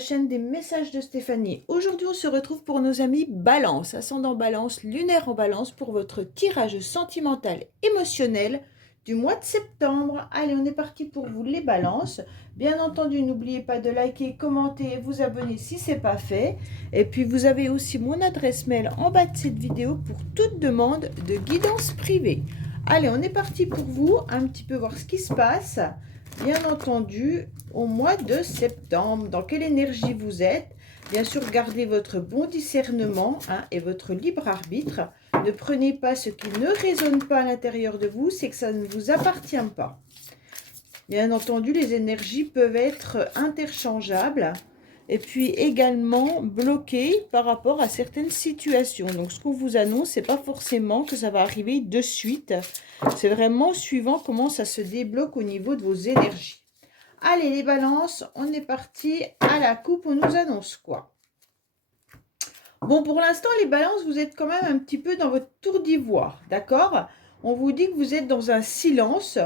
la chaîne des messages de Stéphanie. Aujourd'hui, on se retrouve pour nos amis Balance, ascendant Balance, lunaire en Balance, pour votre tirage sentimental émotionnel du mois de septembre. Allez, on est parti pour vous les Balances. Bien entendu, n'oubliez pas de liker, commenter, vous abonner si ce n'est pas fait. Et puis, vous avez aussi mon adresse mail en bas de cette vidéo pour toute demande de guidance privée. Allez, on est parti pour vous, un petit peu voir ce qui se passe. Bien entendu, au mois de septembre, dans quelle énergie vous êtes. Bien sûr, gardez votre bon discernement et votre libre arbitre. Ne prenez pas ce qui ne résonne pas à l'intérieur de vous, c'est que ça ne vous appartient pas. Bien entendu, les énergies peuvent être interchangeables et puis également bloquées par rapport à certaines situations. Donc, ce qu'on vous annonce, ce n'est pas forcément que ça va arriver de suite. C'est vraiment suivant comment ça se débloque au niveau de vos énergies. Allez, les balances, on est parti à la coupe. On nous annonce quoi? Bon, pour l'instant, les balances, vous êtes quand même un petit peu dans votre tour d'ivoire, d'accord? On vous dit que vous êtes dans un silence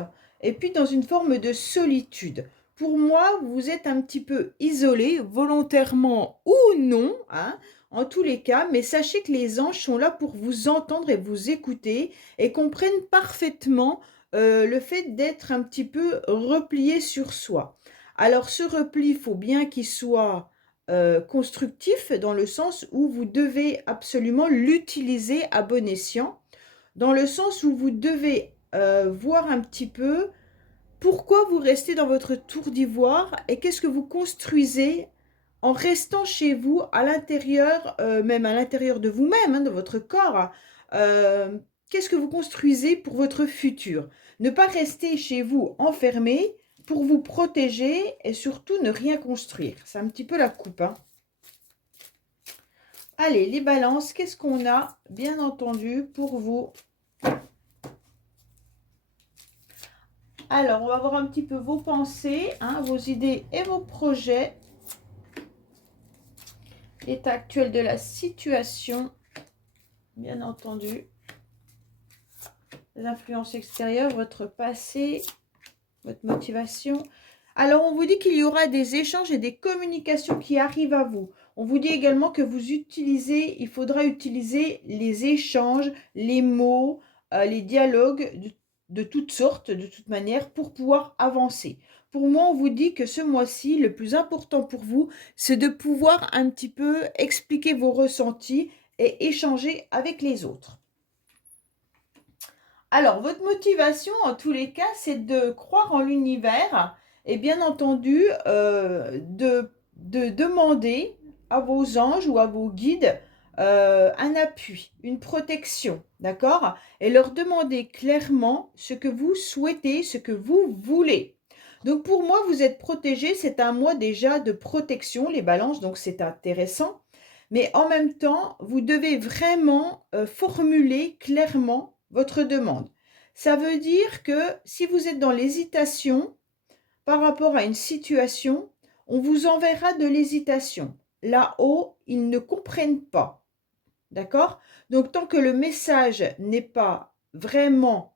et puis dans une forme de solitude. Pour moi, vous êtes un petit peu isolé, volontairement ou non, en tous les cas, mais sachez que les anges sont là pour vous entendre et vous écouter et comprennent parfaitement le fait d'être un petit peu replié sur soi. Alors, ce repli, il faut bien qu'il soit constructif dans le sens où vous devez absolument l'utiliser à bon escient, dans le sens où vous devez voir un petit peu pourquoi vous restez dans votre tour d'ivoire et qu'est-ce que vous construisez en restant chez vous, à l'intérieur, même à l'intérieur de vous-même, de votre corps. Qu'est-ce que vous construisez pour votre futur? Ne pas rester chez vous enfermé pour vous protéger et surtout ne rien construire. C'est un petit peu la coupe. Allez, les balances, qu'est-ce qu'on a, bien entendu, pour vous? Alors, on va voir un petit peu vos pensées, vos idées et vos projets. L'état actuel de la situation, bien entendu. Les influences extérieures, votre passé, votre motivation. Alors, on vous dit qu'il y aura des échanges et des communications qui arrivent à vous. On vous dit également que il faudra utiliser les échanges, les mots, les dialogues de toutes sortes, de toute manière, pour pouvoir avancer. Pour moi, on vous dit que ce mois-ci, le plus important pour vous, c'est de pouvoir un petit peu expliquer vos ressentis et échanger avec les autres. Alors, votre motivation, en tous les cas, c'est de croire en l'univers et bien entendu, de demander à vos anges ou à vos guides un appui, une protection, d'accord? Et leur demander clairement ce que vous souhaitez, ce que vous voulez. Donc, pour moi, vous êtes protégés. C'est un mois déjà de protection, les balances, donc c'est intéressant. Mais en même temps, vous devez vraiment formuler clairement votre demande. Ça veut dire que si vous êtes dans l'hésitation par rapport à une situation, on vous enverra de l'hésitation. Là-haut, ils ne comprennent pas. D'accord? Donc, tant que le message n'est pas vraiment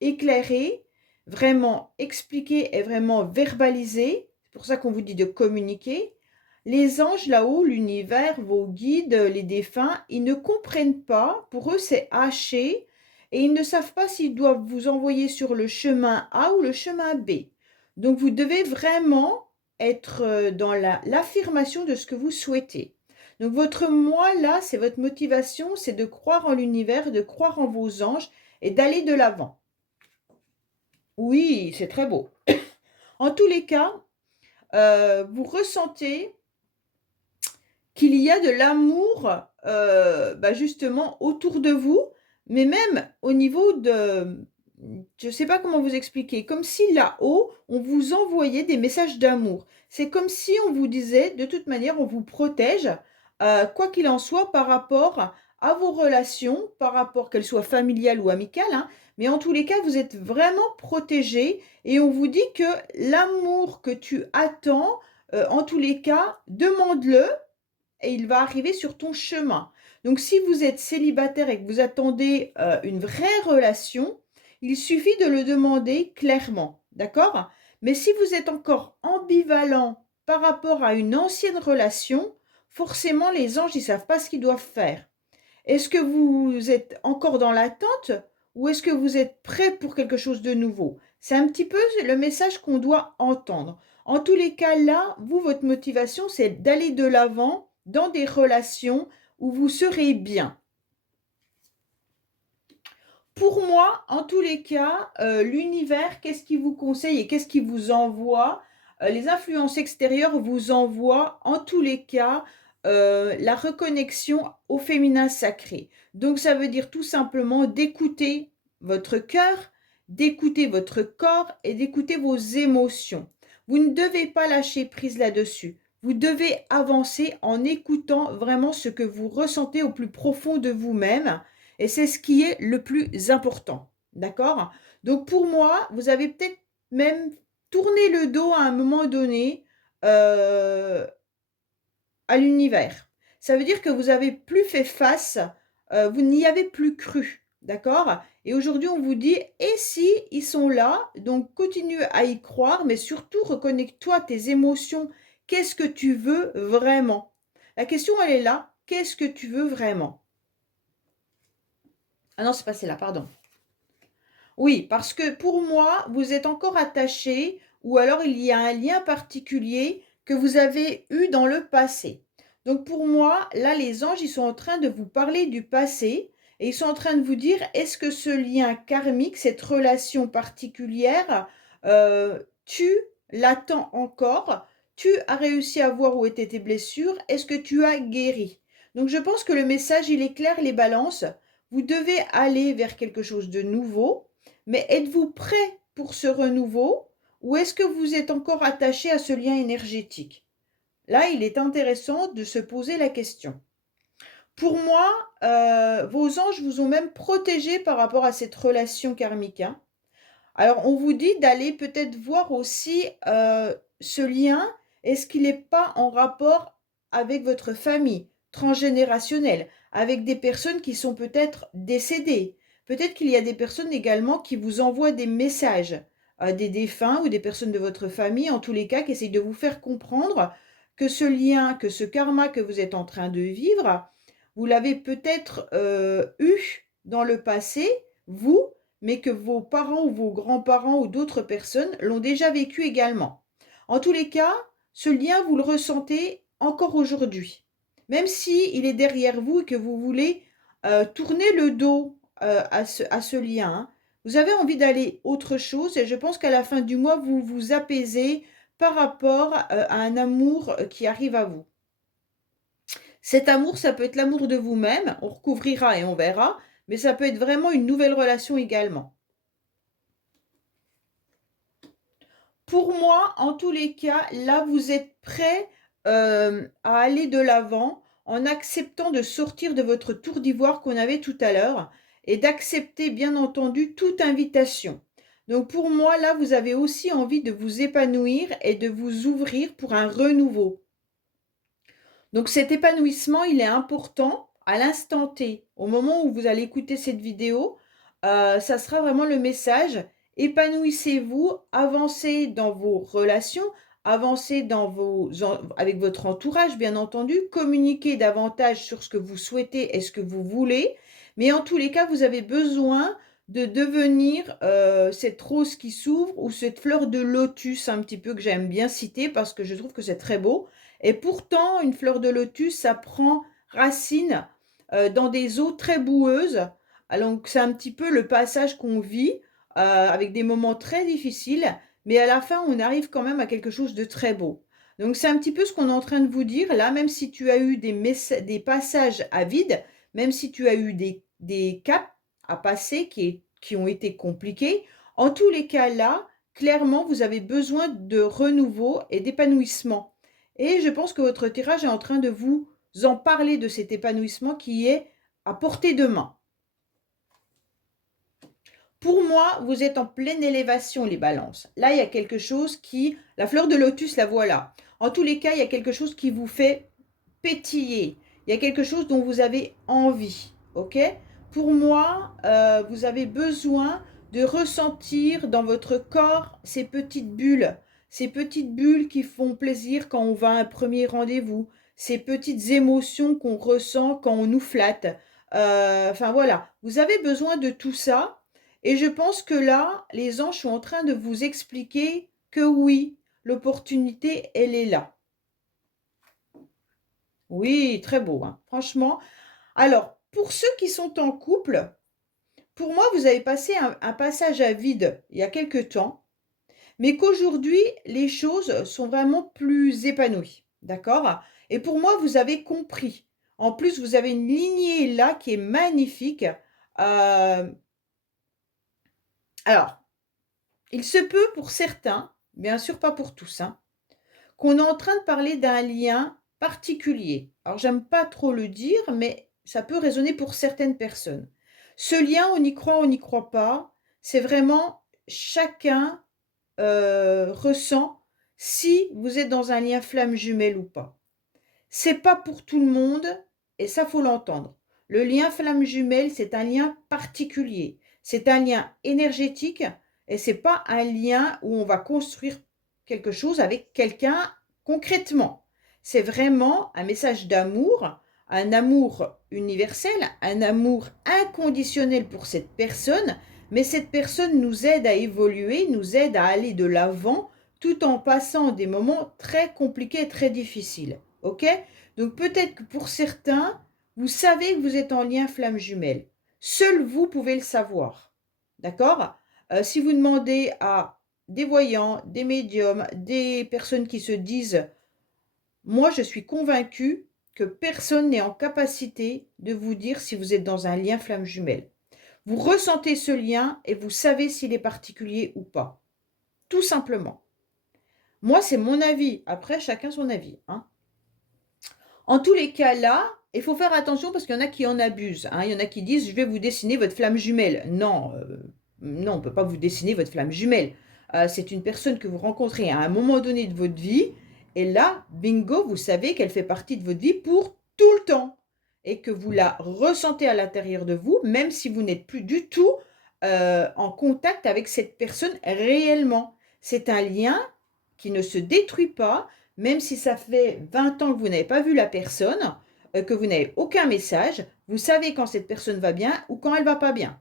éclairé, vraiment expliqué et vraiment verbalisé, c'est pour ça qu'on vous dit de communiquer, les anges là-haut, l'univers, vos guides, les défunts, ils ne comprennent pas. Pour eux, c'est haché et ils ne savent pas s'ils doivent vous envoyer sur le chemin A ou le chemin B. Donc, vous devez vraiment être dans l'affirmation de ce que vous souhaitez. Donc, votre moi, là, c'est votre motivation, c'est de croire en l'univers, de croire en vos anges et d'aller de l'avant. Oui, c'est très beau. En tous les cas, vous ressentez qu'il y a de l'amour justement autour de vous, mais même au niveau de, je ne sais pas comment vous expliquer, comme si là-haut, on vous envoyait des messages d'amour. C'est comme si on vous disait, de toute manière, on vous protège, quoi qu'il en soit, par rapport à vos relations, par rapport qu'elles soient familiales ou amicales, mais en tous les cas, vous êtes vraiment protégé et on vous dit que l'amour que tu attends, en tous les cas, demande-le et il va arriver sur ton chemin. Donc, si vous êtes célibataire et que vous attendez une vraie relation, il suffit de le demander clairement, d'accord? Mais si vous êtes encore ambivalent par rapport à une ancienne relation, forcément, les anges, ils ne savent pas ce qu'ils doivent faire. Est-ce que vous êtes encore dans l'attente ou est-ce que vous êtes prêt pour quelque chose de nouveau? C'est un petit peu le message qu'on doit entendre. En tous les cas, là, vous, votre motivation, c'est d'aller de l'avant dans des relations où vous serez bien. Pour moi, en tous les cas, l'univers, qu'est-ce qu'il vous conseille et qu'est-ce qu'il vous envoie? Les influences extérieures vous envoient, en tous les cas, la reconnexion au féminin sacré. Donc, ça veut dire tout simplement d'écouter votre cœur, d'écouter votre corps et d'écouter vos émotions. Vous ne devez pas lâcher prise là-dessus. Vous devez avancer en écoutant vraiment ce que vous ressentez au plus profond de vous-même. Et c'est ce qui est le plus important. D'accord? Donc pour moi, vous avez peut-être même tourné le dos à un moment donné euh, à l'univers. Ça veut dire que vous avez plus fait face, vous n'y avez plus cru. D'accord? Et aujourd'hui, on vous dit, et si ils sont là, donc continue à y croire, mais surtout reconnecte-toi tes émotions. Qu'est-ce que tu veux vraiment? La question, elle est là. Qu'est-ce que tu veux vraiment? Ah non, c'est pas celle-là, pardon. Oui, parce que pour moi, vous êtes encore attaché ou alors il y a un lien particulier que vous avez eu dans le passé. Donc pour moi, là, les anges, ils sont en train de vous parler du passé et ils sont en train de vous dire, est-ce que ce lien karmique, cette relation particulière, tu l'attends encore? Tu as réussi à voir où étaient tes blessures? Est-ce que tu as guéri? Donc je pense que le message, il est clair, les balances. Vous devez aller vers quelque chose de nouveau. Mais êtes-vous prêt pour ce renouveau ou est-ce que vous êtes encore attaché à ce lien énergétique? Là, il est intéressant de se poser la question. Pour moi, vos anges vous ont même protégé par rapport à cette relation karmique, hein. Alors, on vous dit d'aller peut-être voir aussi ce lien, est-ce qu'il n'est pas en rapport avec votre famille transgénérationnelle, avec des personnes qui sont peut-être décédées. Peut-être qu'il y a des personnes également qui vous envoient des messages, des défunts ou des personnes de votre famille, en tous les cas, qui essayent de vous faire comprendre que ce lien, que ce karma que vous êtes en train de vivre, vous l'avez peut-être eu dans le passé, vous, mais que vos parents ou vos grands-parents ou d'autres personnes l'ont déjà vécu également. En tous les cas, ce lien, vous le ressentez encore aujourd'hui. Même si il est derrière vous et que vous voulez tourner le dos à ce lien, hein, vous avez envie d'aller autre chose et je pense qu'à la fin du mois, vous vous apaisez par rapport à un amour qui arrive à vous. Cet amour, ça peut être l'amour de vous-même, on recouvrira et on verra, mais ça peut être vraiment une nouvelle relation également. Pour moi, en tous les cas, là, vous êtes prêt à aller de l'avant en acceptant de sortir de votre tour d'ivoire qu'on avait tout à l'heure et d'accepter, bien entendu, toute invitation. Donc pour moi, là, vous avez aussi envie de vous épanouir et de vous ouvrir pour un renouveau. Donc cet épanouissement, il est important à l'instant T. Au moment où vous allez écouter cette vidéo, ça sera vraiment le message. Épanouissez-vous, avancez dans vos relations, avancez avec votre entourage, bien entendu. Communiquez davantage sur ce que vous souhaitez et ce que vous voulez. Mais en tous les cas, vous avez besoin de devenir cette rose qui s'ouvre ou cette fleur de lotus un petit peu que j'aime bien citer parce que je trouve que c'est très beau. Et pourtant, une fleur de lotus, ça prend racine dans des eaux très boueuses. Alors, c'est un petit peu le passage qu'on vit avec des moments très difficiles, mais à la fin, on arrive quand même à quelque chose de très beau. Donc, c'est un petit peu ce qu'on est en train de vous dire. Là, même si tu as eu des passages à vide, même si tu as eu des caps à passer qui ont été compliqués, en tous les cas là, clairement, vous avez besoin de renouveau et d'épanouissement. Et je pense que votre tirage est en train de vous en parler de cet épanouissement qui est à portée de main. Pour moi, vous êtes en pleine élévation, les balances. Là, il y a quelque chose la fleur de lotus, la voilà. En tous les cas, il y a quelque chose qui vous fait pétiller. Il y a quelque chose dont vous avez envie. Ok? Pour moi, vous avez besoin de ressentir dans votre corps ces petites bulles, ces petites bulles qui font plaisir quand on va à un premier rendez-vous, ces petites émotions qu'on ressent quand on nous flatte. Enfin voilà, vous avez besoin de tout ça et je pense que là, les anges sont en train de vous expliquer que oui, l'opportunité, elle est là. Oui, très beau, hein, franchement. Alors, pour ceux qui sont en couple, pour moi, vous avez passé un passage à vide il y a quelque temps, mais qu'aujourd'hui, les choses sont vraiment plus épanouies. D'accord? Et pour moi, vous avez compris. En plus, vous avez une lignée là qui est magnifique. Euh, alors, il se peut pour certains, bien sûr pas pour tous, hein, qu'on est en train de parler d'un lien particulier. Alors, j'aime pas trop le dire, mais ça peut résonner pour certaines personnes. Ce lien, on n'y croit pas. C'est vraiment chacun ressent si vous êtes dans un lien flamme jumelle ou pas. C'est pas pour tout le monde et ça faut l'entendre. Le lien flamme jumelle, c'est un lien particulier. C'est un lien énergétique et c'est pas un lien où on va construire quelque chose avec quelqu'un concrètement. C'est vraiment un message d'amour, un amour universel, un amour inconditionnel pour cette personne, mais cette personne nous aide à évoluer, nous aide à aller de l'avant tout en passant des moments très compliqués et très difficiles. OK? Donc peut-être que pour certains, vous savez que vous êtes en lien flamme jumelle. Seul vous pouvez le savoir. D'accord? Si vous demandez à des voyants, des médiums, des personnes qui se disent moi je suis convaincue que personne n'est en capacité de vous dire si vous êtes dans un lien flamme jumelle. Vous ressentez ce lien et vous savez s'il est particulier ou pas. Tout simplement. Moi, c'est mon avis. Après, chacun son avis, hein. En tous les cas, là, il faut faire attention parce qu'il y en a qui en abusent, hein. Il y en a qui disent, je vais vous dessiner votre flamme jumelle. Non, non, on ne peut pas vous dessiner votre flamme jumelle. C'est une personne que vous rencontrez à un moment donné de votre vie. Et là, bingo, vous savez qu'elle fait partie de votre vie pour tout le temps. Et que vous la ressentez à l'intérieur de vous, même si vous n'êtes plus du tout en contact avec cette personne réellement. C'est un lien qui ne se détruit pas, même si ça fait 20 ans que vous n'avez pas vu la personne, que vous n'avez aucun message, vous savez quand cette personne va bien ou quand elle va pas bien.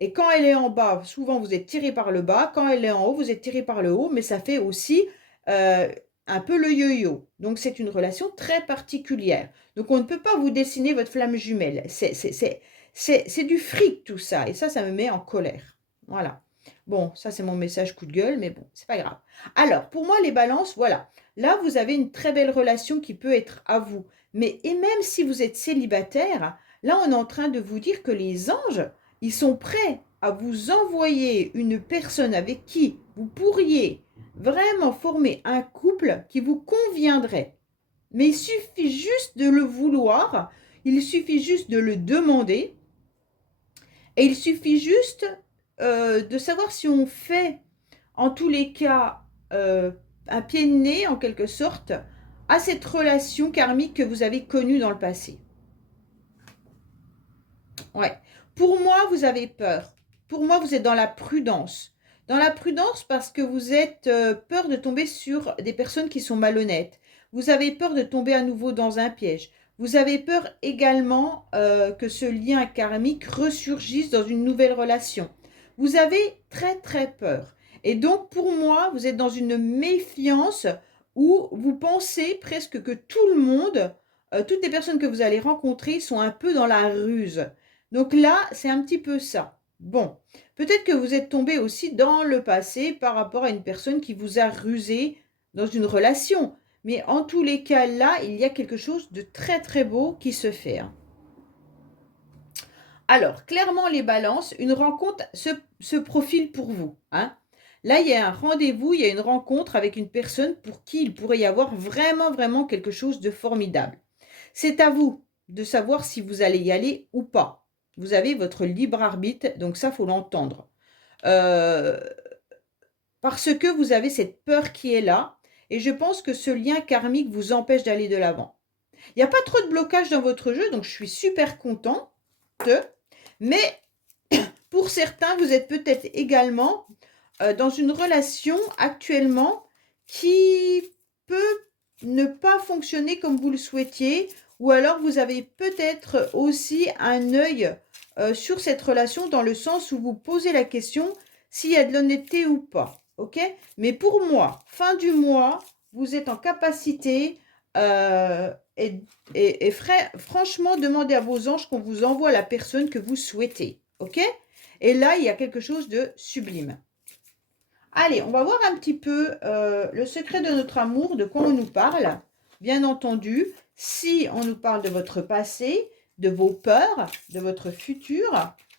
Et quand elle est en bas, souvent vous êtes tiré par le bas, quand elle est en haut, vous êtes tiré par le haut, mais ça fait aussi euh, un peu le yo-yo. Donc c'est une relation très particulière. Donc on ne peut pas vous dessiner votre flamme jumelle. C'est du fric tout ça, et ça me met en colère. Voilà. Bon, ça c'est mon message coup de gueule, mais bon, c'est pas grave. Alors, pour moi, les balances, voilà. Là, vous avez une très belle relation qui peut être à vous. Mais et même si vous êtes célibataire, là, on est en train de vous dire que les anges, ils sont prêts à vous envoyer une personne avec qui vous pourriez vraiment former un couple qui vous conviendrait. Mais il suffit juste de le vouloir, il suffit juste de le demander, et il suffit juste de savoir si on fait, en tous les cas, un pied de nez, en quelque sorte, à cette relation karmique que vous avez connue dans le passé. Ouais. Pour moi, vous avez peur. Pour moi, vous êtes dans la prudence. Dans la prudence parce que vous êtes peur de tomber sur des personnes qui sont malhonnêtes. Vous avez peur de tomber à nouveau dans un piège. Vous avez peur également que ce lien karmique ressurgisse dans une nouvelle relation. Vous avez très très peur. Et donc pour moi, vous êtes dans une méfiance où vous pensez presque que tout le monde, toutes les personnes que vous allez rencontrer sont un peu dans la ruse. Donc là, c'est un petit peu ça. Bon, peut-être que vous êtes tombé aussi dans le passé par rapport à une personne qui vous a rusé dans une relation. Mais en tous les cas, là, il y a quelque chose de très très beau qui se fait, hein. Alors, clairement, les balances, une rencontre se profile pour vous, hein. Là, il y a un rendez-vous, il y a une rencontre avec une personne pour qui il pourrait y avoir vraiment, vraiment quelque chose de formidable. C'est à vous de savoir si vous allez y aller ou pas. Vous avez votre libre arbitre, donc ça, faut l'entendre. Euh, Parce que vous avez cette peur qui est là, et je pense que ce lien karmique vous empêche d'aller de l'avant. Il n'y a pas trop de blocage dans votre jeu, donc je suis super contente. Mais pour certains, vous êtes peut-être également dans une relation actuellement qui peut ne pas fonctionner comme vous le souhaitiez, ou alors vous avez peut-être aussi un œil sur cette relation dans le sens où vous posez la question s'il y a de l'honnêteté ou pas, ok? Mais pour moi, fin du mois, vous êtes en capacité et franchement, demandez à vos anges qu'on vous envoie la personne que vous souhaitez, ok? Et là, il y a quelque chose de sublime. Allez, on va voir un petit peu le secret de notre amour, de quoi on nous parle. Bien entendu, si on nous parle de votre passé, de vos peurs, de votre futur,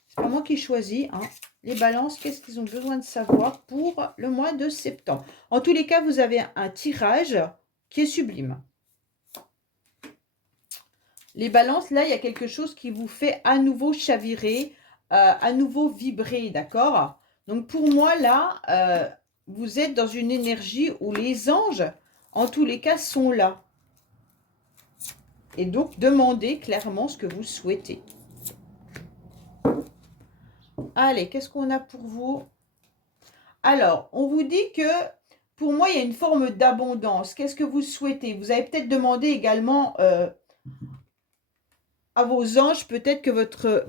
c'est pas moi qui choisis. Hein. Les balances, qu'est-ce qu'ils ont besoin de savoir pour le mois de septembre? En tous les cas, vous avez un tirage qui est sublime. Les balances, là, il y a quelque chose qui vous fait à nouveau chavirer, à nouveau vibrer, d'accord? Donc, pour moi, là, vous êtes dans une énergie où les anges, en tous les cas, sont là. Et donc, demandez clairement ce que vous souhaitez. Allez, qu'est-ce qu'on a pour vous? Alors, on vous dit que, pour moi, il y a une forme d'abondance. Qu'est-ce que vous souhaitez? Vous avez peut-être demandé également à vos anges, peut-être que votre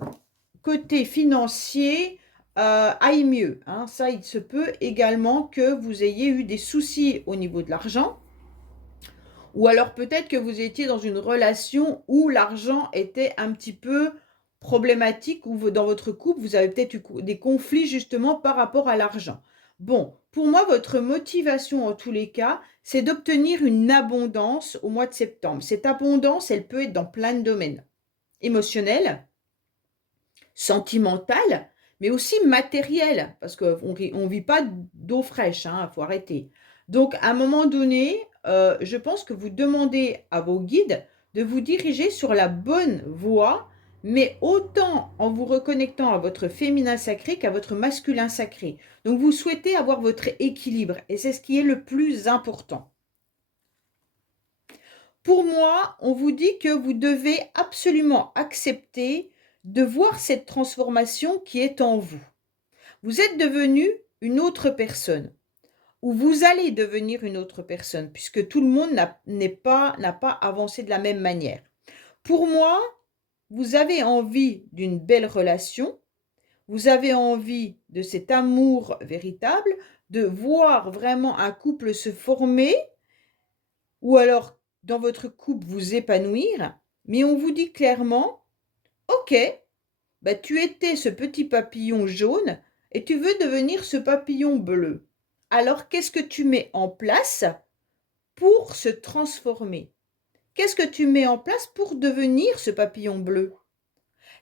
côté financier aille mieux. Hein. Ça, il se peut également que vous ayez eu des soucis au niveau de l'argent. Ou alors peut-être que vous étiez dans une relation où l'argent était un petit peu problématique, ou dans votre couple, vous avez peut-être eu des conflits justement par rapport à l'argent. Bon, pour moi, votre motivation en tous les cas, c'est d'obtenir une abondance au mois de septembre. Cette abondance, elle peut être dans plein de domaines. Émotionnel, sentimental, mais aussi matériel, parce qu'on ne vit pas d'eau fraîche, il faut arrêter. Donc, à un moment donné, je pense que vous demandez à vos guides de vous diriger sur la bonne voie, mais autant en vous reconnectant à votre féminin sacré qu'à votre masculin sacré. Donc, vous souhaitez avoir votre équilibre, et c'est ce qui est le plus important. Pour moi, on vous dit que vous devez absolument accepter de voir cette transformation qui est en vous. Vous êtes devenu une autre personne, ou vous allez devenir une autre personne, puisque tout le monde n'a pas avancé de la même manière. Pour moi, vous avez envie d'une belle relation, vous avez envie de cet amour véritable, de voir vraiment un couple se former, ou alors dans votre couple vous épanouir, mais on vous dit clairement, ok, bah, tu étais ce petit papillon jaune et tu veux devenir ce papillon bleu. Alors, qu'est-ce que tu mets en place pour se transformer? Qu'est-ce que tu mets en place pour devenir ce papillon bleu?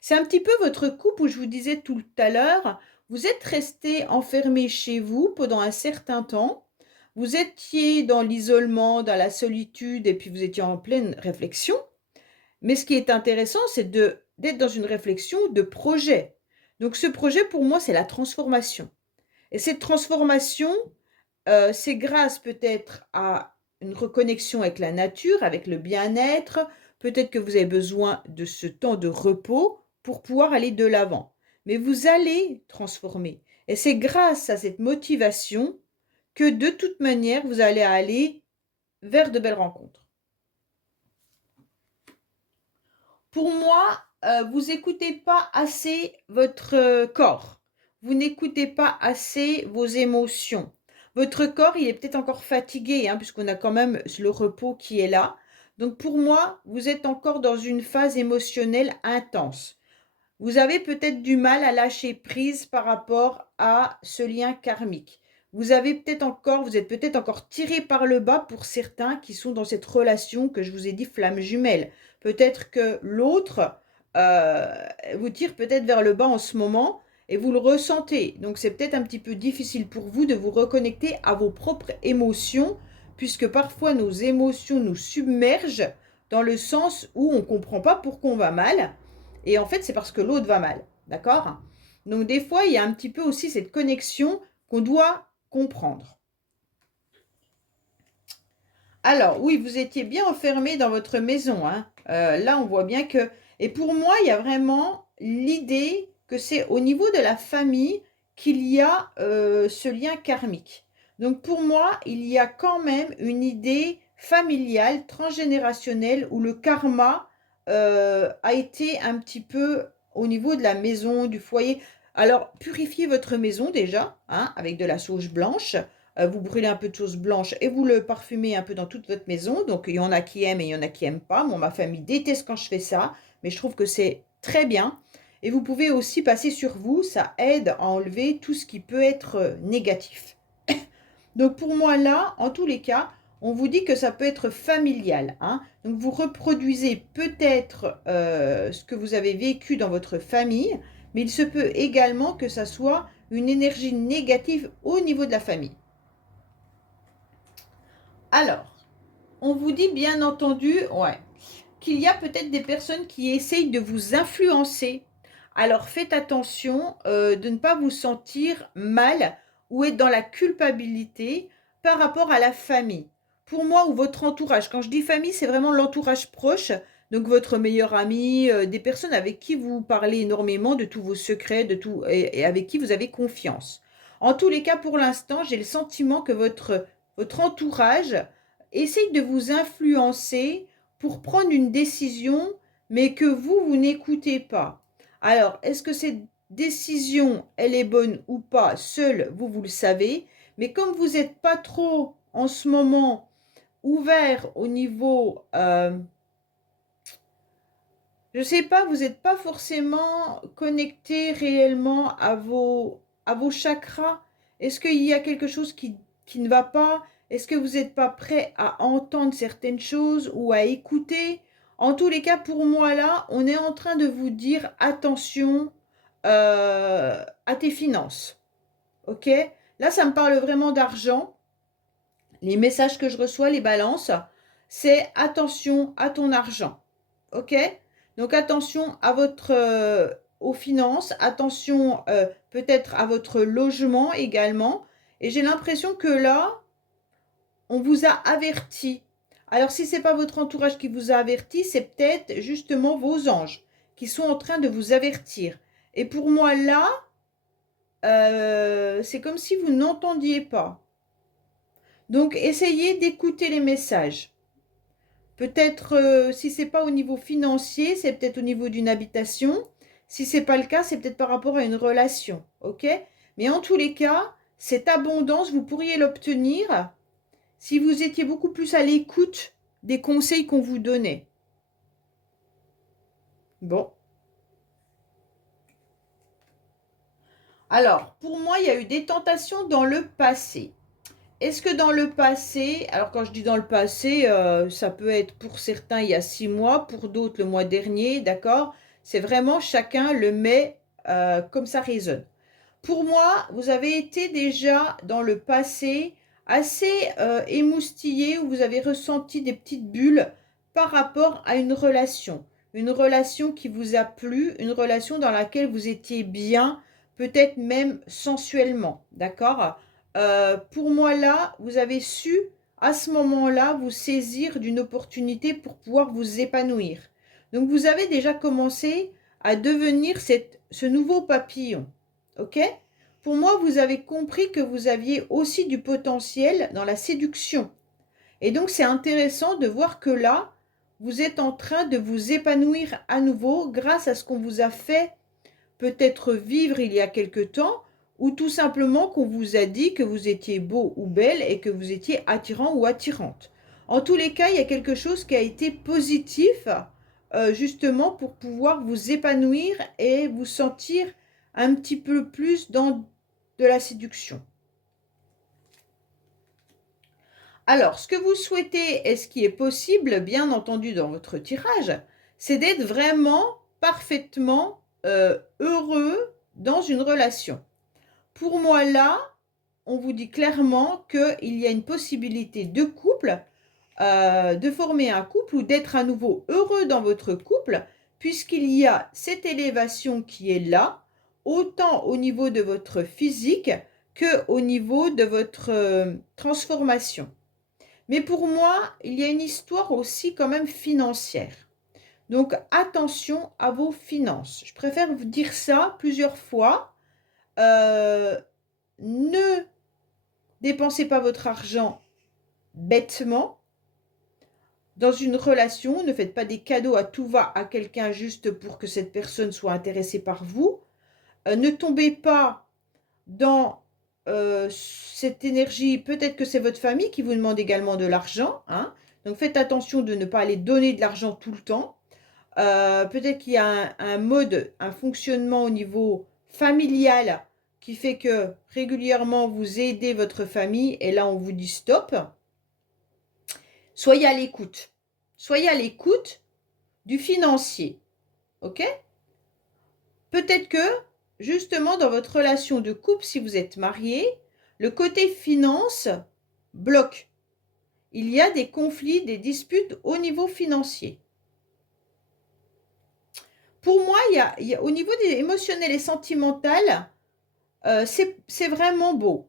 C'est un petit peu votre couple où je vous disais tout à l'heure, vous êtes resté enfermé chez vous pendant un certain temps, vous étiez dans l'isolement, dans la solitude et puis vous étiez en pleine réflexion. Mais ce qui est intéressant, c'est d'être dans une réflexion de projet. Donc ce projet, pour moi, c'est la transformation. Et cette transformation, c'est grâce peut-être à une reconnexion avec la nature, avec le bien-être. Peut-être que vous avez besoin de ce temps de repos pour pouvoir aller de l'avant. Mais vous allez transformer. Et c'est grâce à cette motivation que de toute manière, vous allez aller vers de belles rencontres. Pour moi, vous n'écoutez pas assez votre corps. Vous n'écoutez pas assez vos émotions. Votre corps, il est peut-être encore fatigué, puisqu'on a quand même le repos qui est là. Donc pour moi, vous êtes encore dans une phase émotionnelle intense. Vous avez peut-être du mal à lâcher prise par rapport à ce lien karmique. Vous êtes peut-être encore tiré par le bas pour certains qui sont dans cette relation que je vous ai dit flamme jumelle. Peut-être que l'autre vous tire peut-être vers le bas en ce moment et vous le ressentez. Donc c'est peut-être un petit peu difficile pour vous de vous reconnecter à vos propres émotions, puisque parfois nos émotions nous submergent dans le sens où on ne comprend pas pourquoi on va mal. Et en fait, c'est parce que l'autre va mal. D'accord? Donc, des fois, il y a un petit peu aussi cette connexion qu'on doit comprendre. Alors, oui, vous étiez bien enfermé dans votre maison. Là, on voit bien que... Et pour moi, il y a vraiment l'idée que c'est au niveau de la famille qu'il y a ce lien karmique. Donc pour moi, il y a quand même une idée familiale, transgénérationnelle, où le karma a été un petit peu au niveau de la maison, du foyer. Alors, purifiez votre maison déjà, hein, avec de la sauge blanche. Vous brûlez un peu de sauce blanche et vous le parfumez un peu dans toute votre maison. Donc, il y en a qui aiment et il y en a qui n'aiment pas. Moi, ma famille déteste quand je fais ça, mais je trouve que c'est très bien. Et vous pouvez aussi passer sur vous, ça aide à enlever tout ce qui peut être négatif. Donc pour moi là, en tous les cas, on vous dit que ça peut être familial, hein. Donc vous reproduisez peut-être ce que vous avez vécu dans votre famille, mais il se peut également que ça soit une énergie négative au niveau de la famille. Alors, on vous dit bien entendu, ouais, qu'il y a peut-être des personnes qui essayent de vous influencer. Alors faites attention de ne pas vous sentir mal ou être dans la culpabilité par rapport à la famille. Pour moi ou votre entourage, quand je dis famille, c'est vraiment l'entourage proche, donc votre meilleur ami, des personnes avec qui vous parlez énormément de tous vos secrets, de tout, et avec qui vous avez confiance. En tous les cas, pour l'instant, j'ai le sentiment que votre entourage essaye de vous influencer pour prendre une décision, mais que vous n'écoutez pas. Alors, est-ce que cette décision, elle est bonne ou pas? Seul, vous le savez. Mais comme vous n'êtes pas trop, en ce moment, ouvert au niveau, je ne sais pas, vous n'êtes pas forcément connecté réellement à vos chakras. Est-ce qu'il y a quelque chose qui ne va pas? Est-ce que vous n'êtes pas prêt à entendre certaines choses ou à écouter? En tous les cas, pour moi, là, on est en train de vous dire attention à tes finances. OK? Là, ça me parle vraiment d'argent. Les messages que je reçois, les balances, c'est attention à ton argent. OK? Donc attention à aux finances, attention peut-être à votre logement également. Et j'ai l'impression que là, on vous a averti. Alors si ce n'est pas votre entourage qui vous a averti, c'est peut-être justement vos anges qui sont en train de vous avertir. Et pour moi là, c'est comme si vous n'entendiez pas. Donc essayez d'écouter les messages. Peut-être, si ce n'est pas au niveau financier, c'est peut-être au niveau d'une habitation. Si ce n'est pas le cas, c'est peut-être par rapport à une relation. OK? Mais en tous les cas, cette abondance, vous pourriez l'obtenir si vous étiez beaucoup plus à l'écoute des conseils qu'on vous donnait. Bon. Alors, pour moi, il y a eu des tentations dans le passé. Est-ce que dans le passé, alors quand je dis dans le passé, ça peut être pour certains il y a 6 mois, pour d'autres le mois dernier, d'accord? C'est vraiment chacun le met comme ça résonne. Pour moi, vous avez été déjà dans le passé assez émoustillé, où vous avez ressenti des petites bulles par rapport à une relation qui vous a plu, une relation dans laquelle vous étiez bien, peut-être même sensuellement, d'accord? Pour moi, là, vous avez su, à ce moment-là, vous saisir d'une opportunité pour pouvoir vous épanouir. Donc, vous avez déjà commencé à devenir ce nouveau papillon. OK? Pour moi, vous avez compris que vous aviez aussi du potentiel dans la séduction. Et donc, c'est intéressant de voir que là, vous êtes en train de vous épanouir à nouveau grâce à ce qu'on vous a fait peut-être vivre il y a quelque temps, ou tout simplement qu'on vous a dit que vous étiez beau ou belle et que vous étiez attirant ou attirante. En tous les cas, il y a quelque chose qui a été positif, justement pour pouvoir vous épanouir et vous sentir un petit peu plus dans de la séduction. Alors, ce que vous souhaitez et ce qui est possible, bien entendu, dans votre tirage, c'est d'être vraiment parfaitement heureux dans une relation. Pour moi, là, on vous dit clairement qu'il y a une possibilité de couple, de former un couple ou d'être à nouveau heureux dans votre couple, puisqu'il y a cette élévation qui est là, autant au niveau de votre physique qu'au niveau de votre transformation. Mais pour moi, il y a une histoire aussi quand même financière. Donc attention à vos finances. Je préfère vous dire ça plusieurs fois. Ne dépensez pas votre argent bêtement. Dans une relation, ne faites pas des cadeaux à tout va à quelqu'un juste pour que cette personne soit intéressée par vous. Ne tombez pas dans cette énergie. Peut-être que c'est votre famille qui vous demande également de l'argent, hein. Donc faites attention de ne pas aller donner de l'argent tout le temps. Peut-être qu'il y a un mode, un fonctionnement au niveau familial qui fait que régulièrement vous aidez votre famille et là on vous dit stop. Soyez à l'écoute. Soyez à l'écoute du financier. Ok? Peut-être que justement dans votre relation de couple, si vous êtes marié, le côté finance bloque. Il y a des conflits, des disputes au niveau financier. Pour moi, au niveau des émotionnel et sentimental, c'est vraiment beau.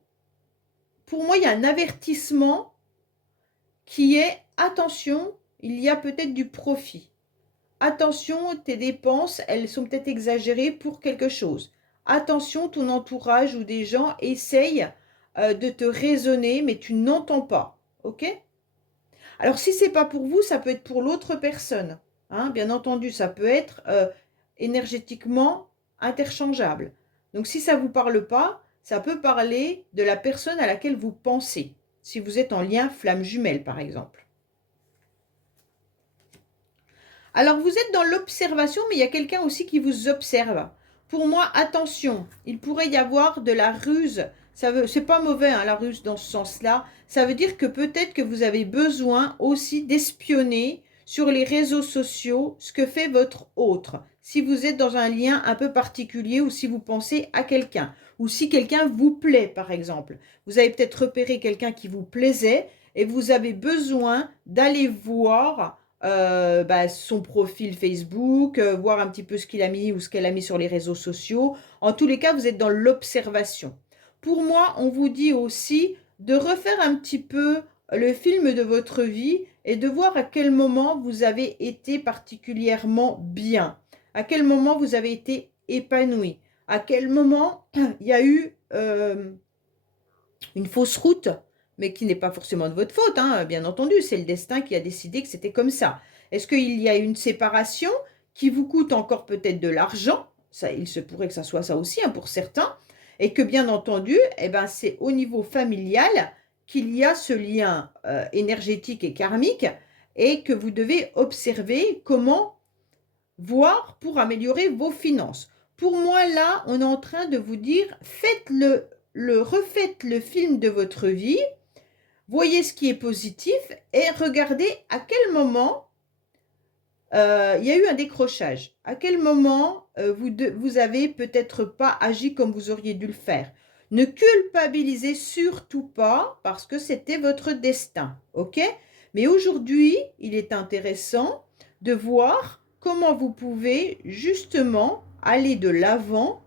Pour moi, il y a un avertissement qui est attention, il y a peut-être du profit. Attention, tes dépenses, elles sont peut-être exagérées pour quelque chose. Attention, ton entourage ou des gens essayent de te raisonner, mais tu n'entends pas. Ok? Alors, si ce n'est pas pour vous, ça peut être pour l'autre personne. Hein, bien entendu, ça peut être énergétiquement interchangeable. Donc, si ça ne vous parle pas, ça peut parler de la personne à laquelle vous pensez. Si vous êtes en lien flamme jumelle, par exemple. Alors, vous êtes dans l'observation, mais il y a quelqu'un aussi qui vous observe. Pour moi, attention, il pourrait y avoir de la ruse. C'est pas mauvais, hein, la ruse dans ce sens-là. Ça veut dire que peut-être que vous avez besoin aussi d'espionner sur les réseaux sociaux ce que fait votre autre. Si vous êtes dans un lien un peu particulier ou si vous pensez à quelqu'un. Ou si quelqu'un vous plaît, par exemple. Vous avez peut-être repéré quelqu'un qui vous plaisait et vous avez besoin d'aller voir son profil Facebook, voir un petit peu ce qu'il a mis ou ce qu'elle a mis sur les réseaux sociaux. En tous les cas, vous êtes dans l'observation. Pour moi, on vous dit aussi de refaire un petit peu le film de votre vie et de voir à quel moment vous avez été particulièrement bien, à quel moment vous avez été épanoui, à quel moment il y a eu une fausse route, mais qui n'est pas forcément de votre faute, hein, bien entendu, c'est le destin qui a décidé que c'était comme ça. Est-ce qu'il y a une séparation qui vous coûte encore peut-être de l'argent? Ça, il se pourrait que ça soit ça aussi, hein, pour certains, et que bien entendu, eh ben, c'est au niveau familial qu'il y a ce lien énergétique et karmique, et que vous devez observer comment voir pour améliorer vos finances. Pour moi, là, on est en train de vous dire, refaites le film de votre vie, voyez ce qui est positif et regardez à quel moment il y a eu un décrochage. À quel moment vous avez peut-être pas agi comme vous auriez dû le faire. Ne culpabilisez surtout pas parce que c'était votre destin, ok? Mais aujourd'hui, il est intéressant de voir comment vous pouvez justement aller de l'avant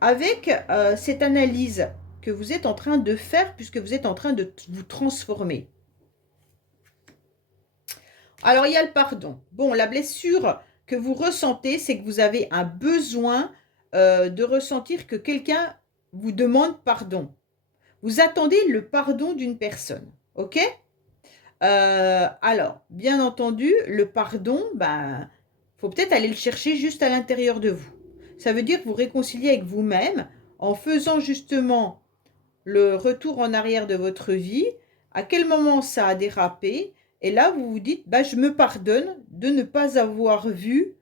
avec cette analyse que vous êtes en train de faire puisque vous êtes en train de vous transformer. Alors, il y a le pardon. Bon, la blessure que vous ressentez, c'est que vous avez un besoin de ressentir que quelqu'un vous demande pardon. Vous attendez le pardon d'une personne, ok? Alors, bien entendu, le pardon, faut peut-être aller le chercher juste à l'intérieur de vous. Ça veut dire vous réconcilier avec vous-même en faisant justement le retour en arrière de votre vie, à quel moment ça a dérapé, et là vous vous dites, je me pardonne de ne pas avoir vu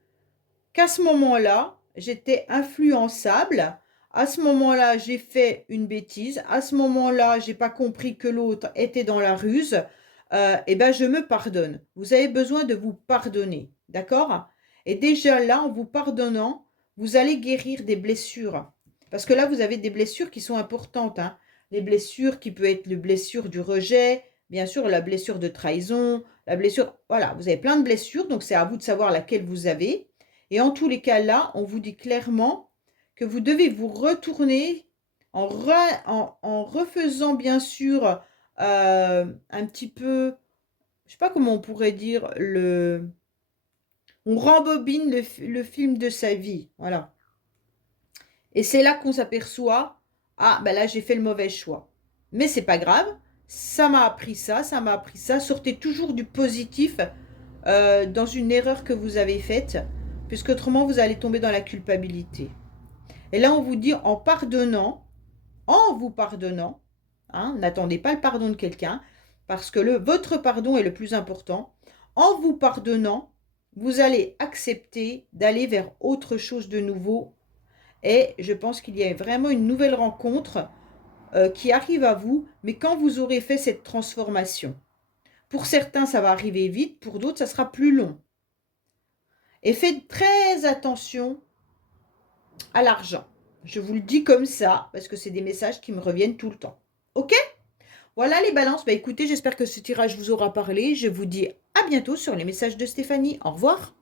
qu'à ce moment-là, j'étais influençable, à ce moment-là, j'ai fait une bêtise, à ce moment-là, j'ai pas compris que l'autre était dans la ruse, je me pardonne. Vous avez besoin de vous pardonner, d'accord? Et déjà là, en vous pardonnant, vous allez guérir des blessures. Parce que là, vous avez des blessures qui sont importantes, hein. Les blessures qui peuvent être les blessures du rejet, bien sûr, la blessure de trahison, la blessure... Voilà, vous avez plein de blessures, donc c'est à vous de savoir laquelle vous avez. Et en tous les cas, là, on vous dit clairement que vous devez vous retourner en refaisant, bien sûr, un petit peu, je sais pas comment on pourrait dire, on rembobine le film de sa vie, voilà. Et c'est là qu'on s'aperçoit, là j'ai fait le mauvais choix. Mais c'est pas grave, ça m'a appris ça, ça m'a appris ça. Sortez toujours du positif dans une erreur que vous avez faite, puisque autrement vous allez tomber dans la culpabilité. Et là, on vous dit en vous pardonnant, hein, n'attendez pas le pardon de quelqu'un, parce que votre pardon est le plus important. En vous pardonnant, vous allez accepter d'aller vers autre chose de nouveau. Et je pense qu'il y a vraiment une nouvelle rencontre qui arrive à vous, mais quand vous aurez fait cette transformation. Pour certains, ça va arriver vite, pour d'autres, ça sera plus long. Et faites très attention à l'argent. Je vous le dis comme ça, parce que c'est des messages qui me reviennent tout le temps. Ok? Voilà les balances. Bah écoutez, j'espère que ce tirage vous aura parlé. Je vous dis à bientôt sur les messages de Stéphanie. Au revoir.